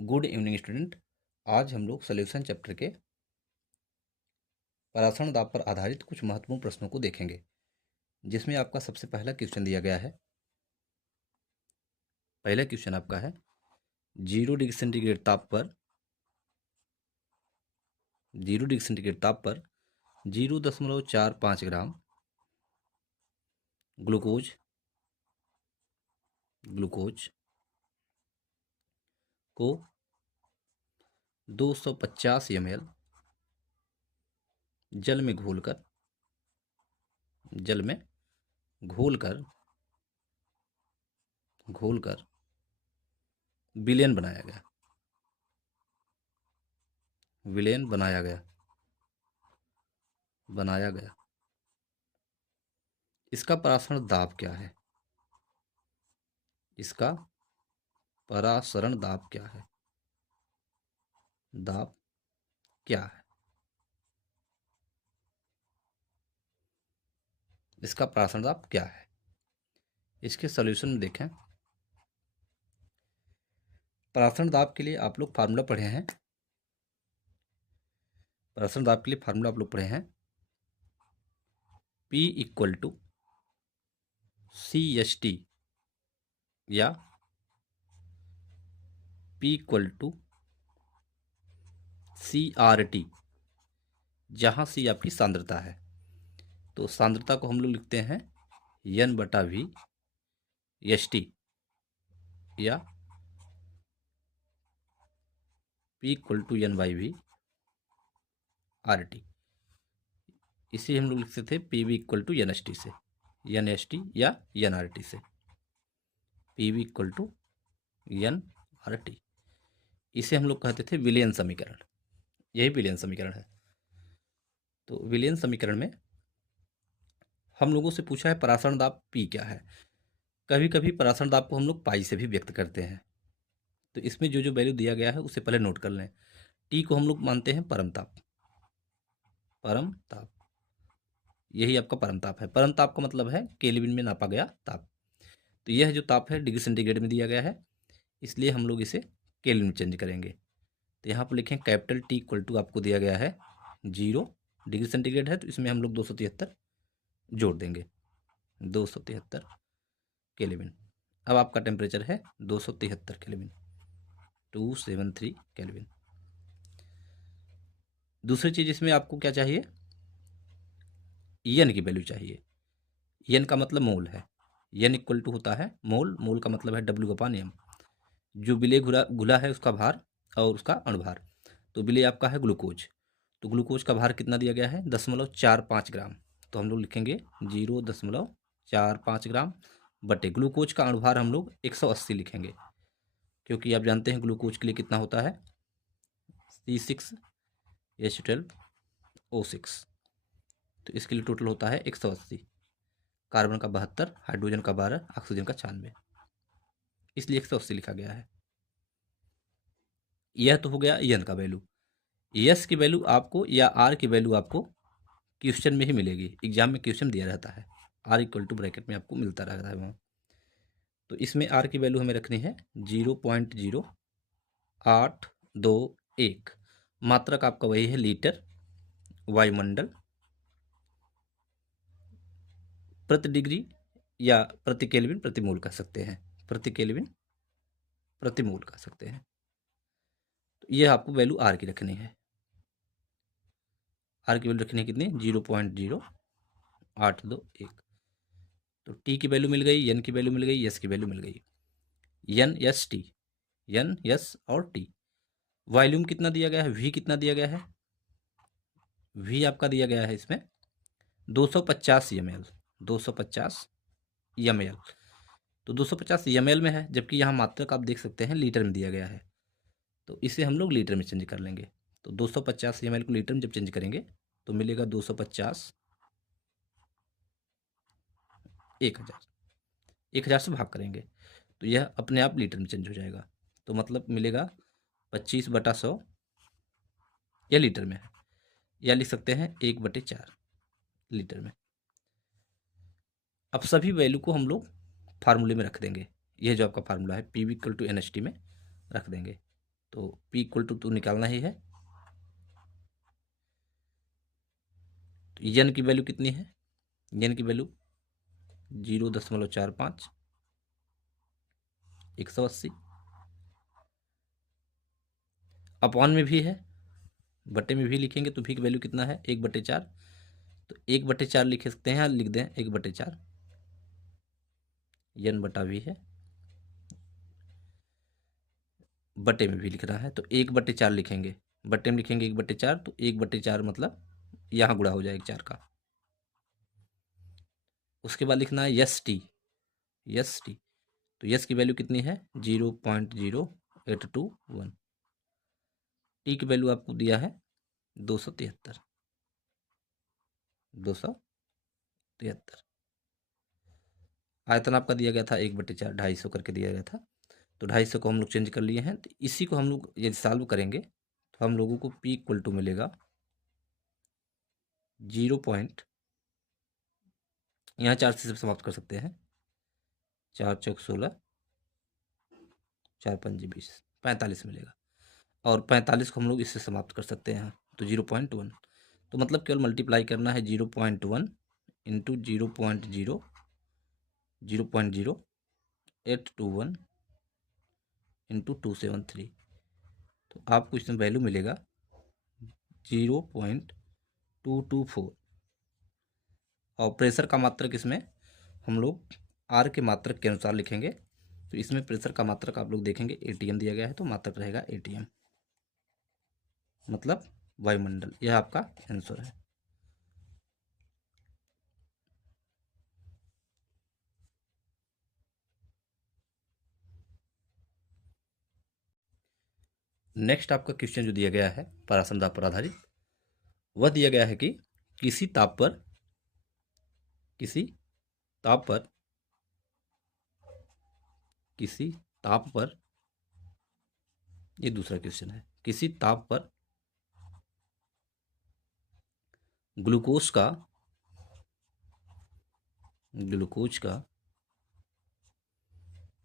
Good evening student. आज हम लोग सॉल्यूशन चैप्टर के परासरण दाब पर आधारित कुछ महत्वपूर्ण प्रश्नों को देखेंगे, जिसमें आपका सबसे पहला क्वेश्चन दिया गया है। पहला क्वेश्चन आपका है 0 डिग्री सेंटीग्रेड ताप पर 0.45 ग्राम ग्लूकोज को 250 ml जल में घोलकर विलयन बनाया गया। इसका परासरण दाब क्या है? दाब क्या है? इसका परासरण दाब क्या है? इसके सॉल्यूशन में देखें। परासरण दाब के लिए आप लोग फार्मूला पढ़े हैं। P इक्वल टू CST या P इक्वल टू CRT, जहाँ C आपकी सांद्रता है। तो सांद्रता को हम लोग लिखते हैं N/V या P इक्वल टू N/V/RT। इसे हम लोग लिखते थे PV इक्वल टू NST या NRT से। PV इक्वल टू NRT, इसे हम लोग कहते थे विलियन समीकरण। यही विलियन समीकरण है। तो विलियन समीकरण में हम लोगों से पूछा है परासरण दाब P क्या है। कभी कभी परासरण दाब को हम लोग पाई से भी व्यक्त करते हैं। तो इसमें जो जो वैल्यू दिया गया है उसे पहले नोट कर लें। T को हम लोग मानते हैं परम ताप। यही आपका परम ताप है। परम ताप का मतलब है केल्विन में नापा गया ताप। तो यह जो ताप है डिग्री सेंटीग्रेड में दिया गया है, इसलिए हम लोग इसे केल्विन में चेंज करेंगे। तो यहाँ पर लिखें कैपिटल T इक्वल टू आपको दिया गया है 0 डिग्री सेंटीग्रेड है, तो इसमें हम लोग 273 जोड़ देंगे। 273 केल्विन। अब आपका टेम्परेचर है 273 केल्विन, 273 केल्विन। दूसरी चीज़ इसमें आपको क्या चाहिए? एन की वैल्यू चाहिए। एन का मतलब मोल है। एन इक्वल टू होता है मोल का मतलब है W/m। जो विलेय घुला है उसका भार और उसका अणुभार। तो विलेय आपका है ग्लूकोज, तो ग्लूकोज का भार कितना दिया गया है? 0.45 ग्राम। तो हम लोग लिखेंगे 0.45 ग्राम बटे ग्लूकोज का अणुभार हम लोग 180 लिखेंगे, क्योंकि आप जानते हैं ग्लूकोज के लिए कितना होता है C6H12O6। तो इसके लिए टोटल होता है 180। कार्बन का 72, हाइड्रोजन का 12, ऑक्सीजन का 96, इसलिए 180 लिखा गया है। यह तो हो गया एन का वैल्यू। एस की वैल्यू आपको या आर की वैल्यू आपको क्वेश्चन में ही मिलेगी। एग्जाम में क्वेश्चन दिया रहता है, आर इक्वल टू ब्रैकेट में आपको मिलता रहता है वहाँ। तो इसमें आर की वैल्यू हमें रखनी है 0.0821। मात्रक आपका वही है लीटर वायुमंडल प्रति डिग्री या प्रति केल्विन प्रति मोल कह सकते हैं। प्रति केल्विन प्रति मोल कह सकते हैं। तो यह आपको वैल्यू आर की रखनी है। आर की वैल्यू रखनी है कितनी? 0.0821। तो टी की वैल्यू मिल गई, एन की वैल्यू मिल गई, एस की वैल्यू मिल गई। एन एस और टी। वॉल्यूम कितना दिया गया है? वी कितना दिया गया है? वी आपका दिया गया है इसमें 250 ml। 250 ml, तो 250 ml में है, जबकि यहाँ मात्रक आप देख सकते हैं लीटर में दिया गया है। तो इसे हम लोग लीटर में चेंज कर लेंगे। तो 250 ml को लीटर में जब चेंज करेंगे तो मिलेगा 250 1000। 1000 से भाग करेंगे तो यह अपने आप लीटर में चेंज हो जाएगा। तो मतलब मिलेगा 25/100, यह लीटर में है, या लिख सकते हैं 1/4 लीटर में। अब सभी वैल्यू को हम लोग फार्मूले में रख देंगे। यह जो आपका फार्मूला है PV = NHT में रख देंगे। तो P इक्वल टू निकालना ही है। तो यन की वैल्यू कितनी है? यन की वैल्यू 0.45 180 अपॉन में भी है, बटे में भी लिखेंगे तो भी की वैल्यू कितना है 1/4। तो 1/4 लिख सकते हैं, लिख दें 1/4 यन बटा भी है, बटे में भी लिखना है तो 1/4 लिखेंगे, बटे में लिखेंगे 1/4 तो 1/4 मतलब यहाँ गुणा हो जाएगा 4 का। उसके बाद लिखना है यस टी, यस टी तो यस की वैल्यू कितनी है 0.0821। टी की वैल्यू आपको दिया है 273, 273। आयतन आपका दिया गया था 1/4 250 करके दिया गया था, तो 250 को हम लोग चेंज कर लिए हैं। तो इसी को हम लोग यदि सॉल्व करेंगे तो हम लोगों को P इक्वल टू मिलेगा 0. यहाँ 4 से समाप्त कर सकते हैं, 4 चौक 16, 4 पंजे 20, 45 मिलेगा। और 45 को हम लोग इससे समाप्त कर सकते हैं तो 0.1। तो मतलब केवल मल्टीप्लाई करना है 0.1 इंटू 0.0821 इंटू 273। तो आपको इसमें वैल्यू मिलेगा 0.224। और प्रेशर का मात्रक इसमें हम लोग आर के मात्रक के अनुसार लिखेंगे। तो इसमें प्रेशर का मात्रक आप लोग देखेंगे एटीएम दिया गया है तो मात्रक रहेगा एटीएम, मतलब वायुमंडल। यह आपका आंसर है। नेक्स्ट आपका क्वेश्चन जो दिया गया है परासम दाब पर आधारित, वह दिया गया है कि किसी ताप पर किसी ताप पर ये दूसरा क्वेश्चन है, किसी ताप पर ग्लूकोज का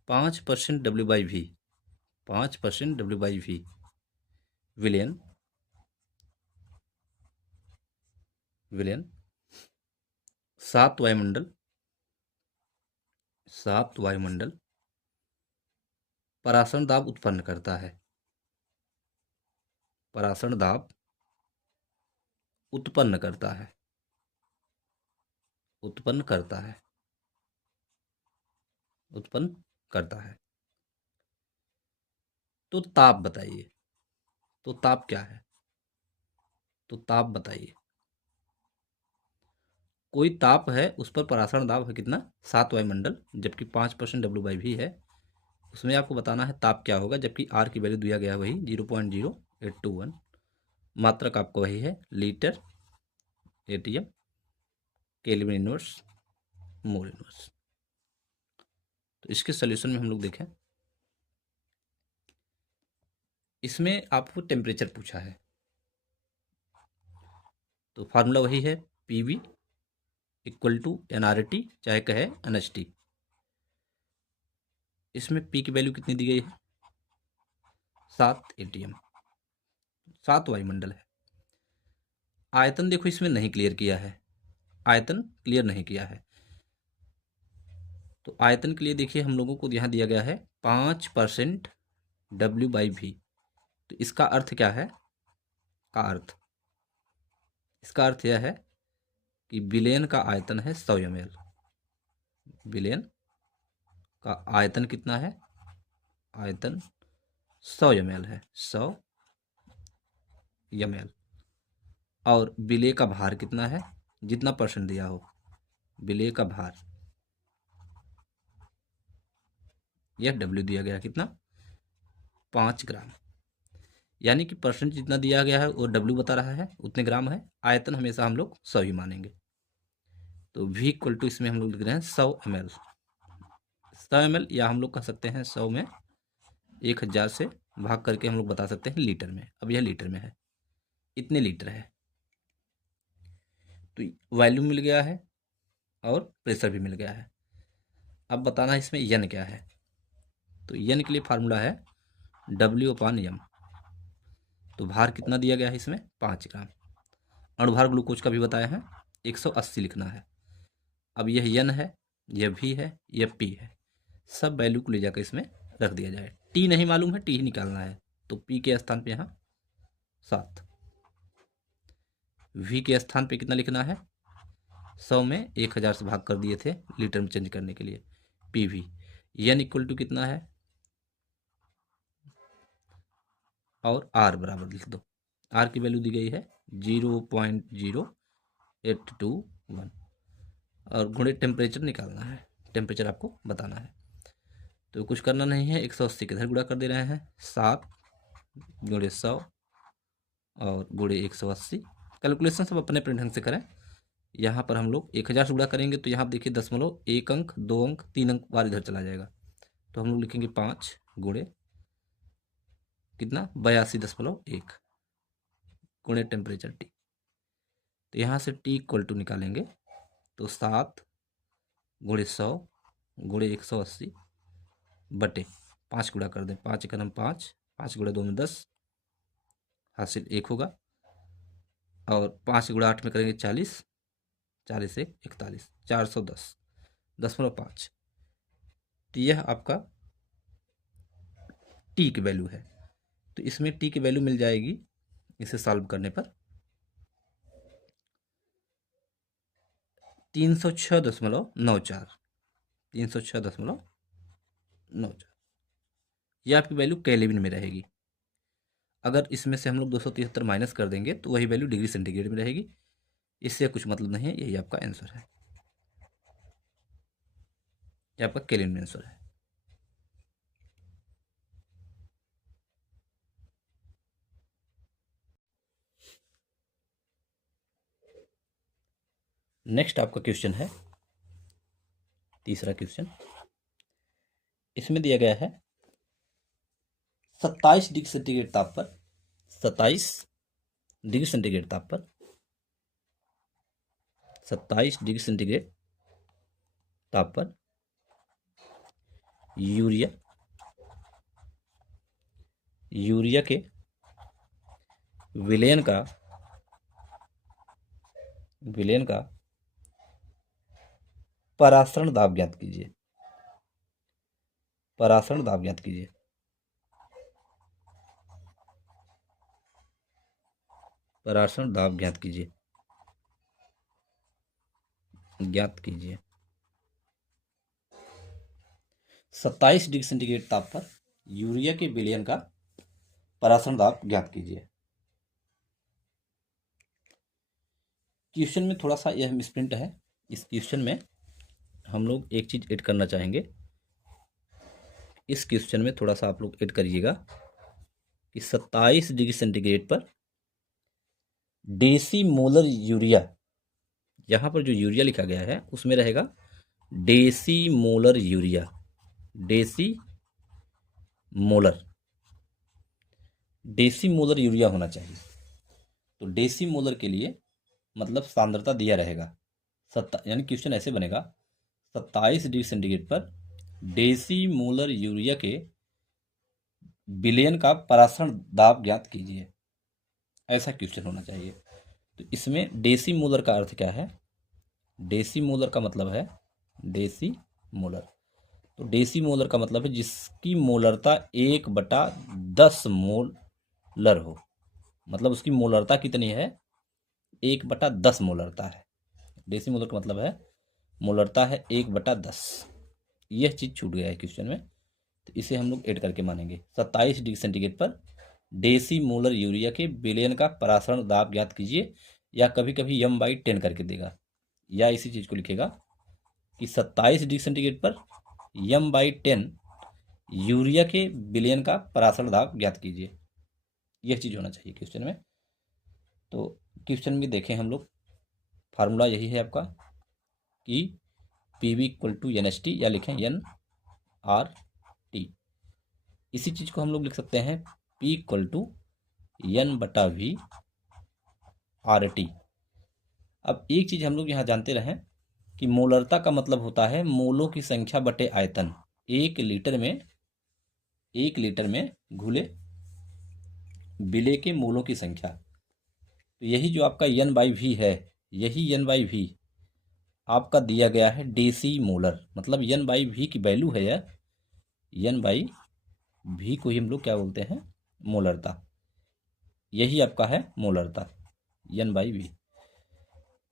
5% W/V, 5% W/V विलयन 7 वायुमंडल परासरण दाब उत्पन्न करता है, परासरण दाब उत्पन्न करता है, उत्पन्न करता है। तो ताप बताइए, तो ताप क्या है? तो ताप बताइए। कोई ताप है उस पर परासरण दाब है कितना 7 वायुमंडल, जबकि 5% W/V है। उसमें आपको बताना है ताप क्या होगा, जबकि आर की वैल्यू दिया गया वही 0.0821, मात्रक आपको वही है litre, ATM, kelvin inverse, mole inverse. तो इसके सॉल्यूशन में हम लोग देखें, इसमें आपको टेम्परेचर पूछा है तो फार्मूला वही है PV इक्वल टू NRT चाहे कहे NHT। इसमें P की वैल्यू कितनी दी गई है 7 ATM, 7 वायुमंडल है। आयतन देखो इसमें नहीं क्लियर किया है, आयतन क्लियर नहीं किया है। तो आयतन के लिए देखिए हम लोगों को यहाँ दिया गया है 5% W/V। तो इसका अर्थ क्या है, इसका अर्थ यह है कि विलयन का आयतन है 100 ml। विलयन का आयतन कितना है, आयतन 100 ml है, 100 ml। और विलेय का भार कितना है, जितना परसेंट दिया हो विलेय का भार, यह W दिया गया कितना 5 ग्राम। यानी कि परसेंट जितना दिया गया है वो W बता रहा है उतने ग्राम है, आयतन हमेशा हम लोग 100 ही मानेंगे। तो V इक्वल टू इसमें हम लोग लिख रहे हैं 100 ml, 100 ml, या हम लोग कह सकते हैं 100 में 1000 से भाग करके हम लोग बता सकते हैं लीटर में। अब यह लीटर में है, इतने लीटर है। तो वॉल्यूम मिल गया है और प्रेशर भी मिल गया है। अब बताना है इसमें यन क्या है। तो यन के लिए फार्मूला है W/M, तो भार कितना दिया गया है इसमें 5 ग्राम। अणुभार ग्लूकोज का भी बताया है 180 लिखना है। अब यह यन है, यह भी है, यह पी है, सब वैल्यू को ले जाकर इसमें रख दिया जाए। टी नहीं मालूम है, टी ही निकालना है, तो पी के स्थान पे यहाँ 7। वी के स्थान पे कितना लिखना है, 100 में 1000 से भाग कर दिए थे लीटर में चेंज करने के लिए। P V N equal to कितना है, और आर बराबर लिख दो। आर की वैल्यू दी गई है 0.0821 और गुणे टेम्परेचर निकालना है, टेम्परेचर आपको बताना है। तो कुछ करना नहीं है, 180 के इधर गुणा कर दे रहे हैं, 7 गुणे 100 और गुणे 180। कैलकुलेशन सब अपने अपने ढंग से करें। यहाँ पर हम लोग 1000 से गुणा करेंगे तो यहाँ देखिए दशमलव 1 अंक 2 अंक 3 अंक बार इधर चला जाएगा, तो हम लोग लिखेंगे 5 गुणे कितना 82.1 गुणे टेम्परेचर टी। तो यहाँ से टी इक्वल टू निकालेंगे तो 7 गुणे 100 गुणे 180 बटे 5 गुणा कर दें, 5 एकम 5, 5 गुणा 2 में 10, हासिल 1 होगा, और 5 गुणा 8 में करेंगे 40, 40 से 41, 410.5। तो यह आपका टी की वैल्यू है। तो इसमें टी की वैल्यू मिल जाएगी इसे सॉल्व करने पर 306.94, 306.94। यह आपकी वैल्यू केल्विन में रहेगी। अगर इसमें से हम लोग 273 माइनस कर देंगे तो वही वैल्यू डिग्री सेंटीग्रेड में रहेगी। इससे कुछ मतलब नहीं है, यही आपका आंसर है, यह आपका केल्विन में आंसर है। नेक्स्ट आपका क्वेश्चन है तीसरा क्वेश्चन। इसमें दिया गया है 27 डिग्री सेंटीग्रेड ताप पर, 27 डिग्री सेंटीग्रेड ताप पर, 27 डिग्री सेंटीग्रेड ताप पर यूरिया के विलयन का परासरण दाब ज्ञात कीजिए। परासरण दाब ज्ञात कीजिए। परासरण दाब ज्ञात कीजिए, ज्ञात कीजिए। 27 डिग्री सेंटीग्रेड ताप पर यूरिया के विलयन का परासरण दाब ज्ञात कीजिए। क्वेश्चन में थोड़ा सा यह मिसप्रिंट है। इस क्वेश्चन में हम लोग एक चीज ऐड करना चाहेंगे। इस क्वेश्चन में थोड़ा सा आप लोग ऐड करिएगा कि 27 डिग्री सेंटीग्रेड पर डेसी मोलर यूरिया, यहाँ पर जो यूरिया लिखा गया है उसमें रहेगा deci molar urea, deci molar urea होना चाहिए। तो डेसी मोलर के लिए मतलब सांद्रता दिया रहेगा, यानी क्वेश्चन ऐसे बनेगा 27 डिग्री सेंटीग्रेड पर डेसी मोलर यूरिया के विलयन का परासरण दाब ज्ञात कीजिए, ऐसा क्वेश्चन होना चाहिए। तो इसमें डेसी मोलर का अर्थ क्या है, डेसी मोलर का मतलब है डेसी मोलर। तो डेसी मोलर का मतलब है जिसकी मोलरता 1/10 मोलर हो, मतलब उसकी मोलरता कितनी है 1/10 मोलरता है। डेसी मोलर का मतलब है मोलरता है 1/10। यह चीज़ छूट गया है क्वेश्चन में, तो इसे हम लोग ऐड करके मानेंगे। 27 डिग्री सेंटीग्रेड पर डेसी मोलर यूरिया के विलयन का परासरण दाब ज्ञात कीजिए, या कभी कभी m/10 करके देगा, या इसी चीज़ को लिखेगा कि 27 डिग्री सेंटीग्रेड पर m/10 यूरिया के विलयन का परासरण दाब ज्ञात कीजिए। यह चीज़ होना चाहिए क्वेश्चन में। तो क्वेश्चन में देखें हम लोग, फार्मूला यही है आपका कि PV = NHT, या लिखें NRT। इसी चीज़ को हम लोग लिख सकते हैं P = N/V RT। अब एक चीज़ हम लोग यहाँ जानते रहें कि मोलरता का मतलब होता है मोलों की संख्या बटे आयतन। 1 लीटर में घुले विलेय के मोलों की संख्या। तो यही जो आपका n/v है, यही n/v आपका दिया गया है डेसी मोलर, मतलब n/v की वैल्यू है यह, n/v को ही हम लोग क्या बोलते हैं, मोलरता। यही आपका है मोलरता, n/v।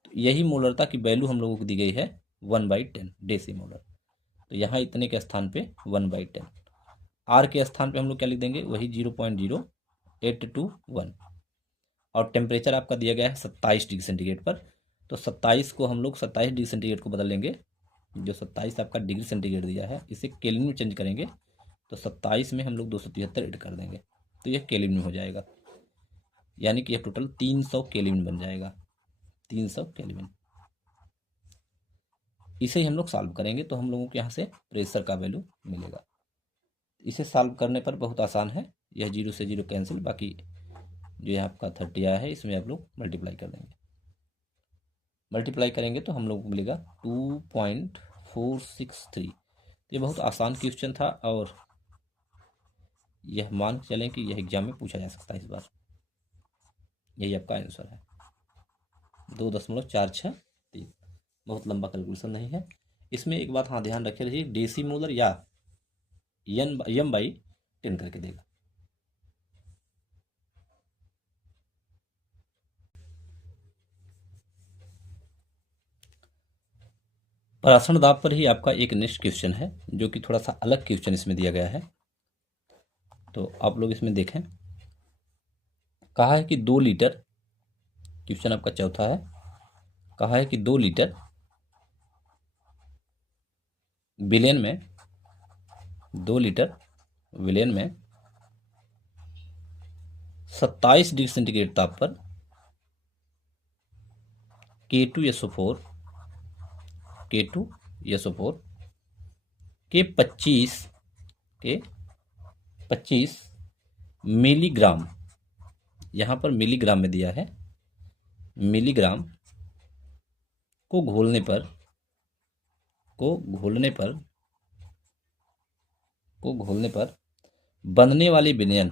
तो यही मोलरता की वैल्यू हम लोगों को दी गई है 1/10 डेसी मोलर। तो यहाँ इतने के स्थान पे 1/10, आर के स्थान पे हम लोग क्या लिख देंगे, वही 0.0821। और टेम्परेचर आपका दिया गया है 27 डिग्री सेंटीग्रेड पर। तो 27 को हम लोग 27 डिग्री सेंटीग्रेड को बदल लेंगे, जो 27 आपका डिग्री सेंटीग्रेड दिया है इसे केल्विन में चेंज करेंगे। तो 27 में हम लोग 273 ऐड कर देंगे तो यह केल्विन में हो जाएगा, यानी कि यह टोटल 300 केल्विन बन जाएगा, 300 केल्विन। इसे ही हम लोग सॉल्व करेंगे तो हम लोगों को यहाँ से प्रेशर का वैल्यू मिलेगा। इसे सॉल्व करने पर बहुत आसान है, यह 0 से 0 कैंसिल, बाकी जो यहाँ आपका 30 आया है इसमें आप लोग मल्टीप्लाई कर देंगे। मल्टीप्लाई करेंगे तो हम लोग को मिलेगा 2.463। ये बहुत आसान क्वेश्चन था और यह मान के चलें कि यह एग्जाम में पूछा जा सकता है इस बार। यही आपका आंसर है 2.463। बहुत लंबा कैलकुलेशन नहीं है इसमें। एक बात हाँ ध्यान रखे रहिए, डेसी मोलर या m/10 करके देगा। परासरण दाब पर ही आपका एक नेक्स्ट क्वेश्चन है जो कि थोड़ा सा अलग क्वेश्चन इसमें दिया गया है। तो आप लोग इसमें देखें, कहा है कि 2 लीटर, क्वेश्चन आपका चौथा है, कहा है कि 2 लीटर विलेन में, 2 लीटर विलेन में 27 डिग्री सेंटीग्रेड ताप पर K2SO4 के 25 मिलीग्राम, यहाँ पर मिलीग्राम में दिया है, मिलीग्राम को घोलने पर बनने वाले विलयन,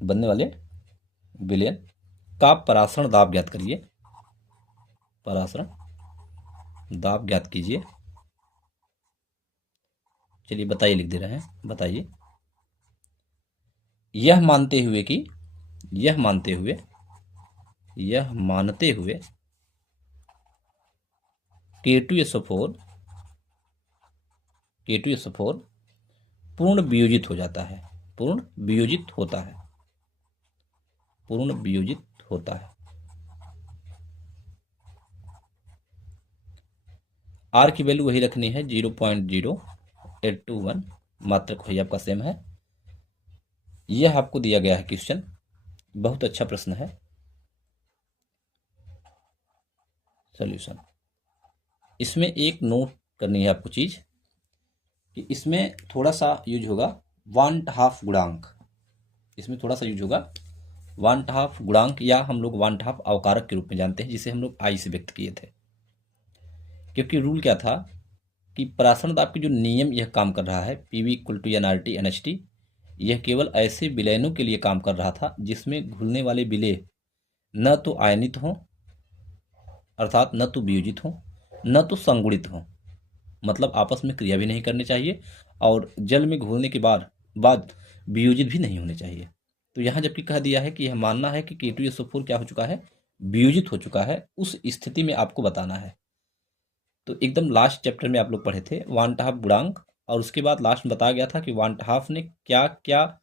बनने वाले विलयन का परासरण दाब ज्ञात करिए, परासरण दाब ज्ञात कीजिए। चलिए बताइए, लिख दे रहे हैं, बताइए। यह मानते हुए K2SO4 पूर्ण वियोजित हो जाता है, पूर्ण वियोजित होता है। आर की वैल्यू वही रखनी है 0.0821, मात्रक वही आपका सेम है। यह आपको दिया गया है क्वेश्चन, बहुत अच्छा प्रश्न है। सॉल्यूशन, इसमें एक नोट करनी है आपको चीज कि इसमें थोड़ा सा यूज होगा 1/2 गुणांक, इसमें थोड़ा सा यूज होगा 1/2 गुणांक, या हम लोग 1/2 अवकारक के रूप में जानते हैं, जिसे हम लोग आई से व्यक्त किए थे। क्योंकि रूल क्या था कि परासरण दाब के जो नियम यह काम कर रहा है, PV = nRT NHT, यह केवल ऐसे विलयनों के लिए काम कर रहा था जिसमें घुलने वाले विलेय न तो आयनित हों, अर्थात न तो वियोजित हों, न तो संगुणित हों, मतलब आपस में क्रिया भी नहीं करनी चाहिए, और जल में घोलने के बाद वियोजित भी नहीं होने चाहिए। तो यहाँ जबकि कह दिया है कि यह मानना है कि K2SO4 क्या हो चुका है, वियोजित हो चुका है, उस स्थिति में आपको बताना है। तो एकदम लास्ट चैप्टर में आप लोग पढ़े थे 1/2 गुणांक, और उसके बाद लास्ट में बताया गया था कि 1/2 ने क्या क्या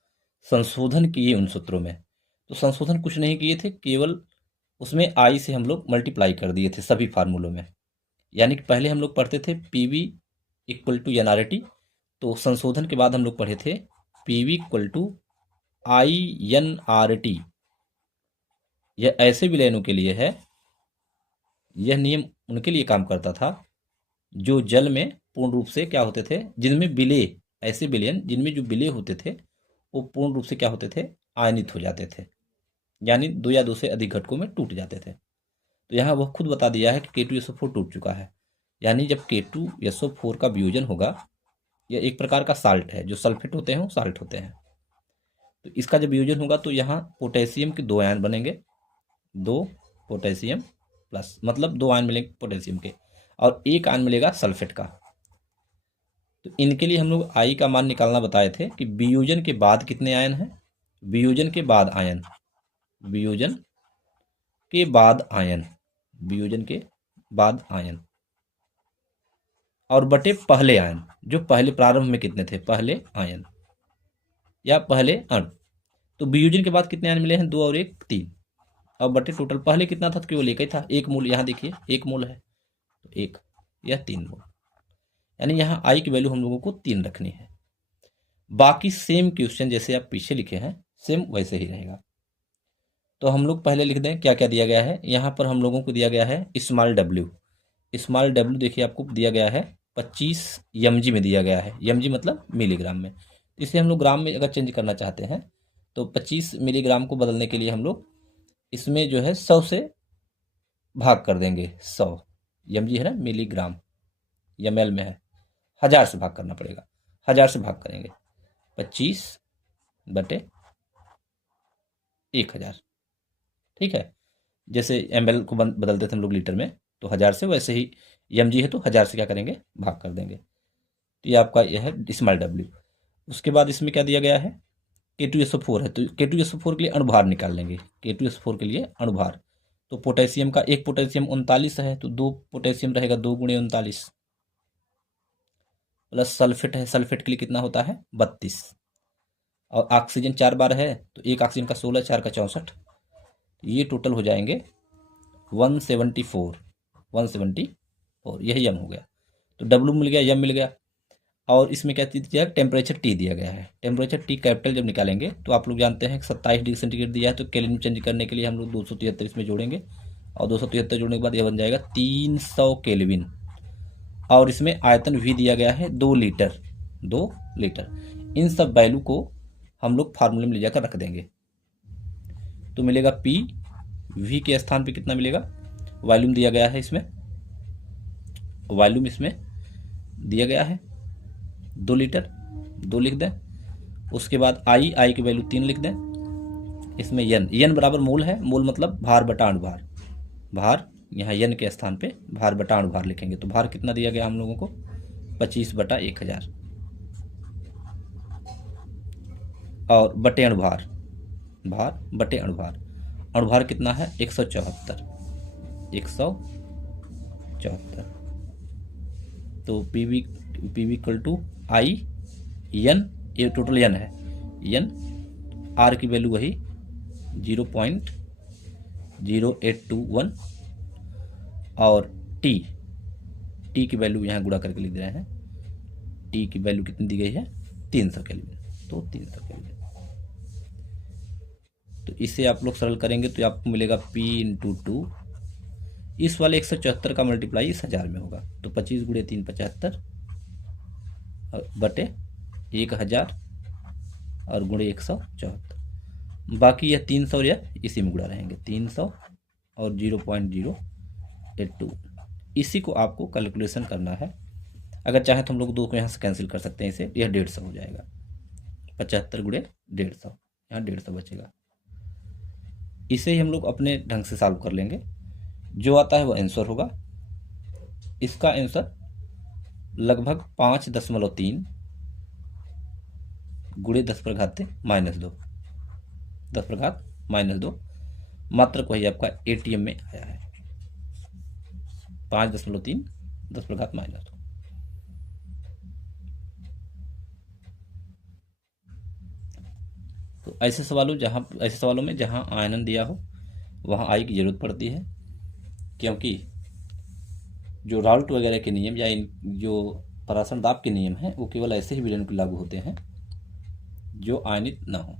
संशोधन किए उन सूत्रों में। तो संशोधन कुछ नहीं किए थे, केवल उसमें आई से हम लोग मल्टीप्लाई कर दिए थे सभी फार्मूलों में। यानी कि पहले हम लोग पढ़ते थे PV = nRT, तो संशोधन के बाद हम लोग पढ़े थे PV = INRT। यह ऐसे विलयनों के लिए है, यह नियम उनके लिए काम करता था जो जल में पूर्ण रूप से क्या होते थे, जिनमें विलेय, ऐसे विलयन जिनमें जो विलेय होते थे वो पूर्ण रूप से क्या होते थे, आयनित हो जाते थे, यानी 2 या 2 से अधिक घटकों में टूट जाते थे। तो यहाँ वह खुद बता दिया है कि K2SO4 टूट चुका है। यानी जब K2SO4 का वियोजन होगा, यह एक प्रकार का साल्ट है, जो सल्फेट होते हैं वो साल्ट होते हैं। तो इसका जब वियोजन होगा तो यहाँ पोटेशियम के 2 आयन बनेंगे, 2 पोटेशियम प्लस, मतलब 2 आयन मिलेंगे पोटेशियम के, और 1 आयन मिलेगा सल्फेट का। तो इनके लिए हम लोग आई का मान निकालना बताए थे कि वियोजन के बाद कितने आयन हैं, वियोजन के बाद आयन, वियोजन के बाद आयन, वियोजन के बाद आयन, और बटे पहले आयन, जो पहले प्रारंभ में कितने थे, पहले आयन या पहले अणु। तो वियोजन के बाद कितने आयन मिले हैं, 2 और 1 3, और बटे टोटल पहले कितना था, केवल 1 ही था, 1 मोल, यहाँ देखिए 1 मोल है, तो 1 या 3 मोल, यानी यहाँ आई की वैल्यू हम लोगों को 3 रखनी है। बाकी सेम क्वेश्चन जैसे आप पीछे लिखे हैं सेम वैसे ही रहेगा। तो हम लोग पहले लिख दें क्या क्या दिया गया है। यहाँ पर हम लोगों को दिया गया है स्मॉल डब्ल्यू, स्मॉल डब्ल्यू देखिए आपको दिया गया है 25 mg में दिया गया है, mg मतलब मिलीग्राम में। इसे हम लोग ग्राम में अगर चेंज करना चाहते हैं तो 25 मिलीग्राम को बदलने के लिए हम लोग इसमें जो है 100 से भाग कर देंगे, 100 mg है ना, मिलीग्राम ml में है, 1000 से भाग करना पड़ेगा, 1000 से भाग करेंगे, 25 बटे 1000, ठीक है। जैसे ml को बदलते थे हम लोग लीटर में, तो 1000 से, वैसे ही mg है तो 1000 से क्या करेंगे, भाग कर देंगे। तो ये आपका यह है स्मॉल डब्ल्यू। उसके बाद इसमें क्या दिया गया है, K2SO4 है, तो K2SO4 के लिए अणुभार निकाल लेंगे, K2SO4 के लिए अणुभार। तो पोटेशियम का, एक पोटेशियम 39 है, तो 2 पोटेशियम रहेगा, 2 गुणे 39 प्लस सल्फेट है, सल्फेट के लिए कितना होता है 32, और ऑक्सीजन 4 बार है, तो एक ऑक्सीजन का 16, 4 का 64, ये टोटल हो जाएंगे 174, 174, यही यम हो गया। तो डब्ल्यू मिल गया, यम मिल गया। और इसमें क्या दिया, टेम्परेचर टी दिया गया है। टेम्परेचर टी कैपिटल जब निकालेंगे तो आप लोग जानते हैं 27 डिग्री सेंटीग्रेड दिया है, तो केल्विन में चेंज करने के लिए हम लोग 273 इसमें जोड़ेंगे, और 273 जोड़ने के बाद यह बन जाएगा 300 केल्विन। और इसमें आयतन वी दिया गया है 2 लीटर, 2 लीटर। इन सब वैल्यू को हम लोग फार्मूले में ले जाकर रख देंगे, तो मिलेगा पी, वी के स्थान पे कितना मिलेगा, वॉल्यूम दिया गया है इसमें, वॉल्यूम इसमें दिया गया है 2 लीटर, 2 लिख दें। उसके बाद आई, आई की वैल्यू 3 लिख दें। इसमें यन, यन बराबर मोल है, मोल मतलब भार बटा अणुभार, भार यहाँ यन के स्थान पे भार बटा अणुभार लिखेंगे। तो भार कितना दिया गया हम लोगों को, 25 बटा 1000, और बटे अणुभार, भार बटे अणुभार, अणुभार कितना है 174, 174। तो PV equal to I N, ये टोटल एन है, एन, आर की वैल्यू वही 0.0821, और टी, टी की वैल्यू यहाँ गुणा करके लिख रहे हैं, टी की वैल्यू कितनी दी गई है 300 केल्विन, तो 300 केल्विन। तो इसे आप लोग सरल करेंगे तो आपको मिलेगा P × 2, इस वाले 174 का मल्टीप्लाई इस 1000 में होगा, तो 25 गुणे 3 75 बटे 1000 और गुणे 174, बाकी यह 300 या इसी में गुणा रहेंगे, 300 और 0.082, इसी को आपको कैलकुलेशन करना है। अगर चाहे तो हम लोग 2 को यहाँ से कैंसिल कर सकते हैं, इसे यह 150 हो जाएगा, 75 गुणे 150, यहाँ 150 बचेगा। इसे ही हम लोग अपने ढंग से सॉल्व कर लेंगे, जो आता है वो आंसर होगा। इसका आंसर लगभग 5.3 गुणे 10 पर घात -2, 10 पर घात -2, मात्र को ही आपका ATM में आया है, 5.3 10 पर घात -2। तो ऐसे सवालों में जहाँ आयनन दिया हो वहाँ आई की जरूरत पड़ती है, क्योंकि जो राल्ट वगैरह के नियम या जो परासरण दाब के नियम हैं वो केवल ऐसे ही विलयन को लागू होते हैं जो आयनित ना हो।